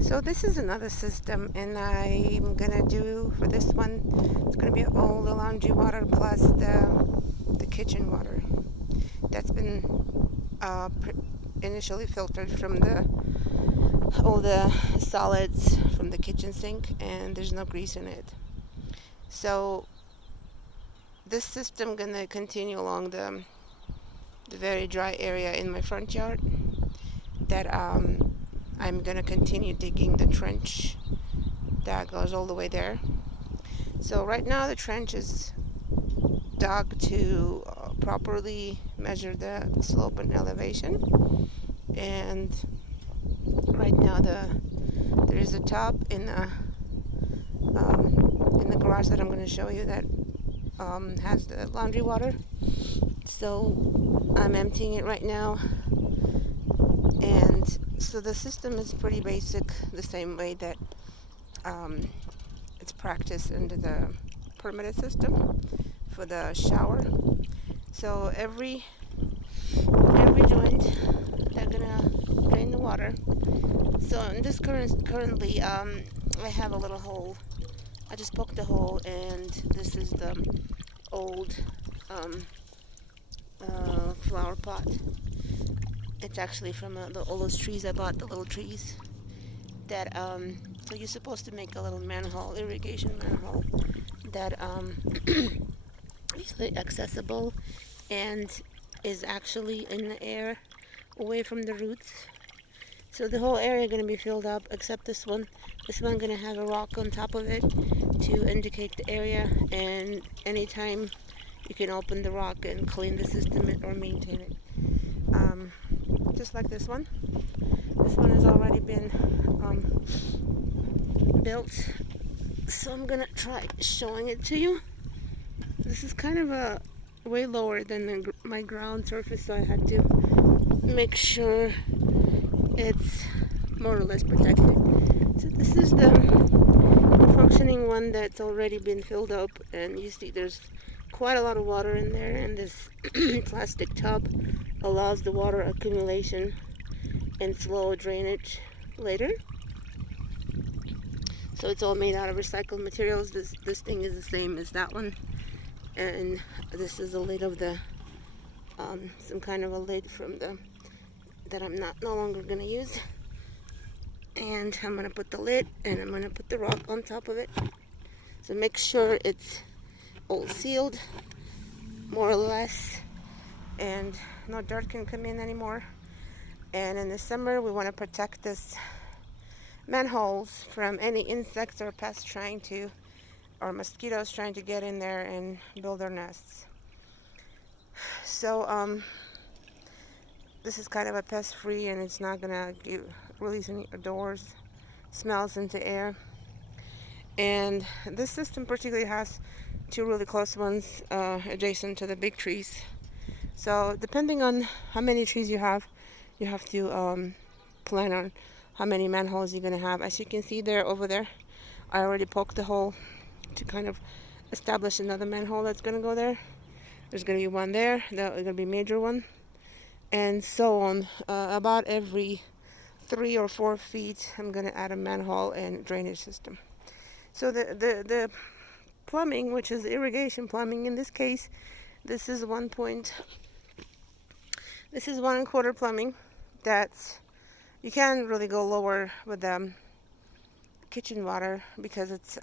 So this is another system, and I'm gonna do for this one, it's gonna be all the laundry water plus the kitchen water that's been initially filtered from the all the solids from the kitchen sink, and there's no grease in it. So this system gonna continue along the very dry area in my front yard that I'm gonna continue digging the trench that goes all the way there. So right now the trench is dug to properly measure the slope and elevation, and right now there is a tub in the garage that I'm going to show you that has the laundry water. So I'm emptying it right now, and so the system is pretty basic, the same way that it's practiced under the permitted system for the shower. So every joint they're gonna drain the water. So in this currently I have a little hole. I just poked the hole, and this is the old um, flower pot. It's actually from all those trees I bought, the little trees that so you're supposed to make a little manhole, irrigation manhole that easily accessible and is actually in the air away from the roots. So the whole area is going to be filled up except this one. This one going to have a rock on top of it to indicate the area, and anytime you can open the rock and clean the system or maintain it. Just like this one. This one has already been built, so I'm going to try showing it to you. This is kind of a way lower than my ground surface, so I had to make sure it's more or less protected. So this is the functioning one that's already been filled up, and you see there's quite a lot of water in there, and this plastic tub allows the water accumulation and slow drainage later. So it's all made out of recycled materials. This thing is the same as that one, and this is a lid of the some kind of a lid from the that I'm no longer gonna use. And I'm gonna put the lid, and I'm gonna put the rock on top of it. So make sure it's all sealed, more or less, and no dirt can come in anymore. And in the summer, we want to protect this manholes from any insects or pests trying to, or mosquitoes trying to get in there and build their nests. So this is kind of a pest-free, and it's not gonna release any odors, smells into air. And this system particularly has two really close ones adjacent to the big trees. So depending on how many trees you have to plan on how many manholes you're gonna have. As you can see there, over there, I already poked the hole to kind of establish another manhole that's gonna go there. There's gonna be one there, that's gonna be a major one, and so on. About every 3 or 4 feet, I'm gonna add a manhole and drainage system. So the plumbing, which is irrigation plumbing in this case, this is 1.25 plumbing. That's, you can't really go lower with the kitchen water because it's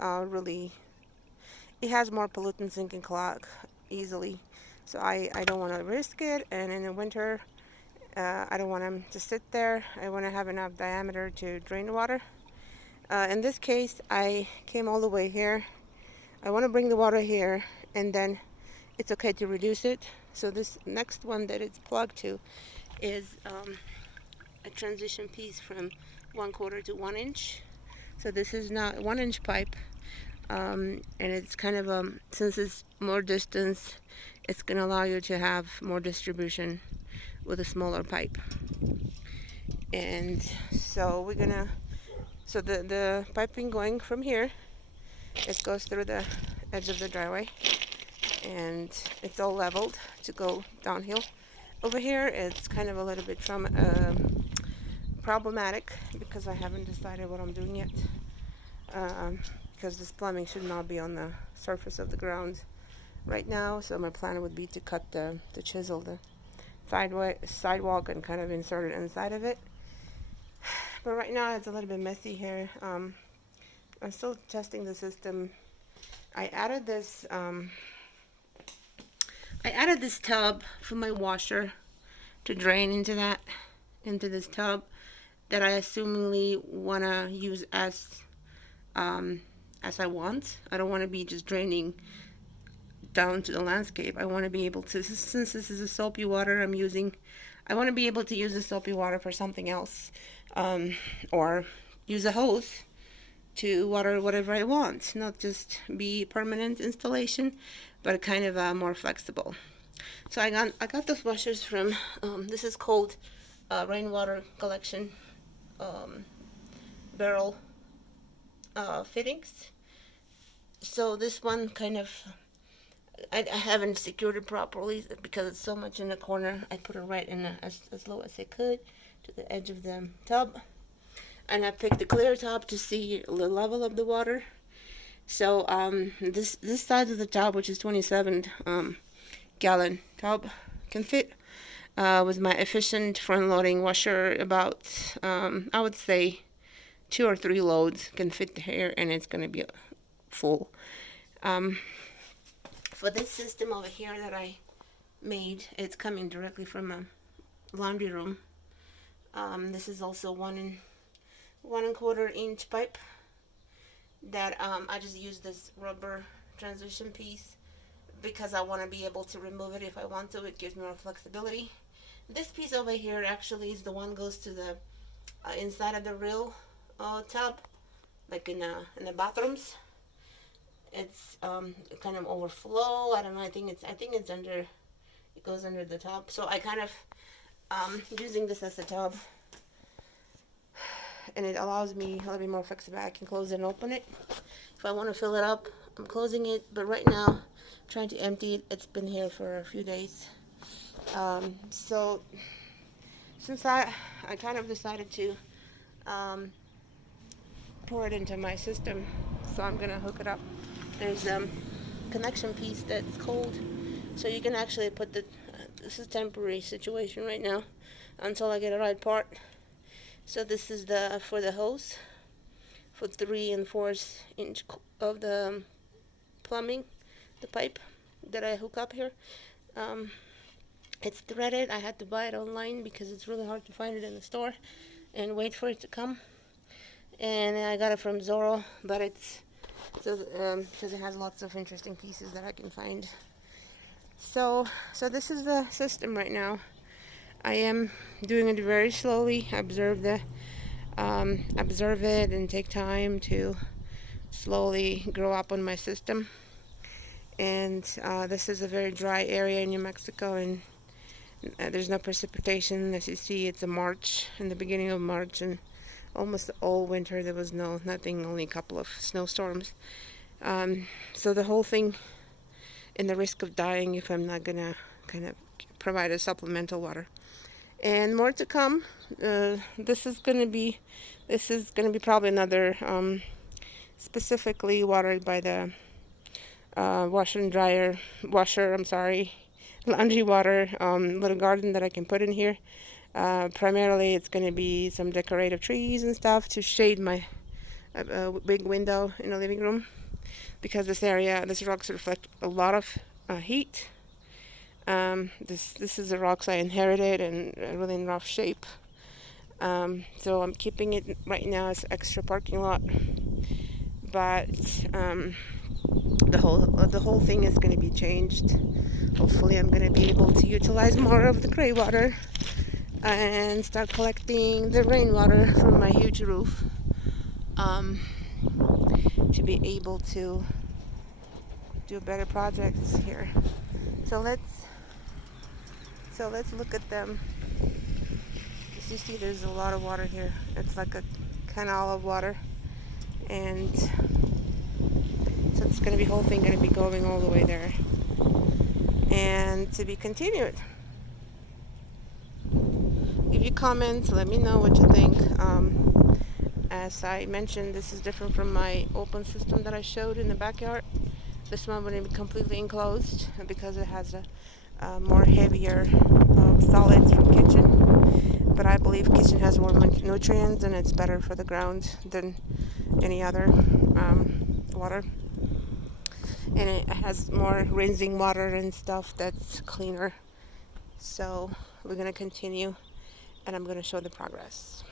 it has more pollutants and can clog easily. So I don't want to risk it, and in the winter I don't want them to sit there. I want to have enough diameter to drain the water. In this case, I came all the way here. I want to bring the water here, and then it's okay to reduce it. So this next one that it's plugged to is a transition piece from 1/4 to 1 inch. So this is not a 1 inch pipe, and it's kind of since it's more distance, it's going to allow you to have more distribution with a smaller pipe. And so the piping going from here, it goes through the edge of the driveway, and it's all leveled to go downhill. Over here, it's kind of a little bit problematic because I haven't decided what I'm doing yet. Because this plumbing should not be on the surface of the ground right now. So my plan would be to cut the chisel, the sidewalk, and kind of insert it inside of it. But right now it's a little bit messy here. I'm still testing the system. I added this tub for my washer to drain into this tub that I assumingly want to use as I want. I don't want to be just draining down to the landscape. I want to be able to, since this is a soapy water I'm using, I want to be able to use the soapy water for something else, or use a hose to water whatever I want, not just be permanent installation, but kind of more flexible. So I got those washers from this is called rainwater collection barrel fittings. So this one kind of, I haven't secured it properly because it's so much in the corner. I put it right in as low as I could to the edge of the tub, and I picked the clear top to see the level of the water. So this size of the tub, which is 27 gallon tub, can fit with my efficient front loading washer about I would say 2 or 3 loads can fit here, and it's going to be full. For this system over here that I made, it's coming directly from a laundry room. This is also 1 1/4 inch pipe that I just use this rubber transition piece because I want to be able to remove it if I want to. It gives me more flexibility. This piece over here actually is the one goes to the inside of the real tub, like in the bathrooms. It's kind of overflow. I don't know. I think it's under. It goes under the tub. So I kind of using this as a tub, and it allows me a little bit more flexibility. I can close and open it if I want to fill it up. I'm closing it, but right now I'm trying to empty it. It's been here for a few days. So since I kind of decided to pour it into my system, so I'm gonna hook it up. There's a connection piece that's cold, so you can actually put this is a temporary situation right now until I get the right part. So this is for the hose for 3 4 inch of the plumbing, the pipe that I hook up here. It's threaded. I had to buy it online because it's really hard to find it in the store and wait for it to come. And I got it from Zorro, but it's because it has lots of interesting pieces that I can find. So this is the system right now. I am doing it very slowly. Observe it and take time to slowly grow up on my system. And this is a very dry area in New Mexico, and there's no precipitation. As you see, it's in the beginning of March, and almost all winter there was nothing, only a couple of snowstorms. So the whole thing in the risk of dying if I'm not gonna kind of provide a supplemental water. And more to come. This is gonna be probably another specifically watered by the laundry water little garden that I can put in here. Primarily it's going to be some decorative trees and stuff to shade my big window in the living room, because these rocks reflect a lot of heat. This is the rocks I inherited and really in rough shape. So I'm keeping it right now as extra parking lot, but the whole thing is going to be changed. Hopefully I'm going to be able to utilize more of the gray water and start collecting the rainwater from my huge roof, to be able to do better projects here. So let's look at them. As you see, there's a lot of water here. It's like a canal of water, and so it's going to be whole thing going to be going all the way there, and to be continued. leave your comments. Let me know what you think. As I mentioned, this is different from my open system that I showed in the backyard. This one will be completely enclosed because it has a more heavier solids from kitchen. But I believe kitchen has more nutrients and it's better for the ground than any other water. And it has more rinsing water and stuff that's cleaner. So we're going to continue and I'm going to show the progress.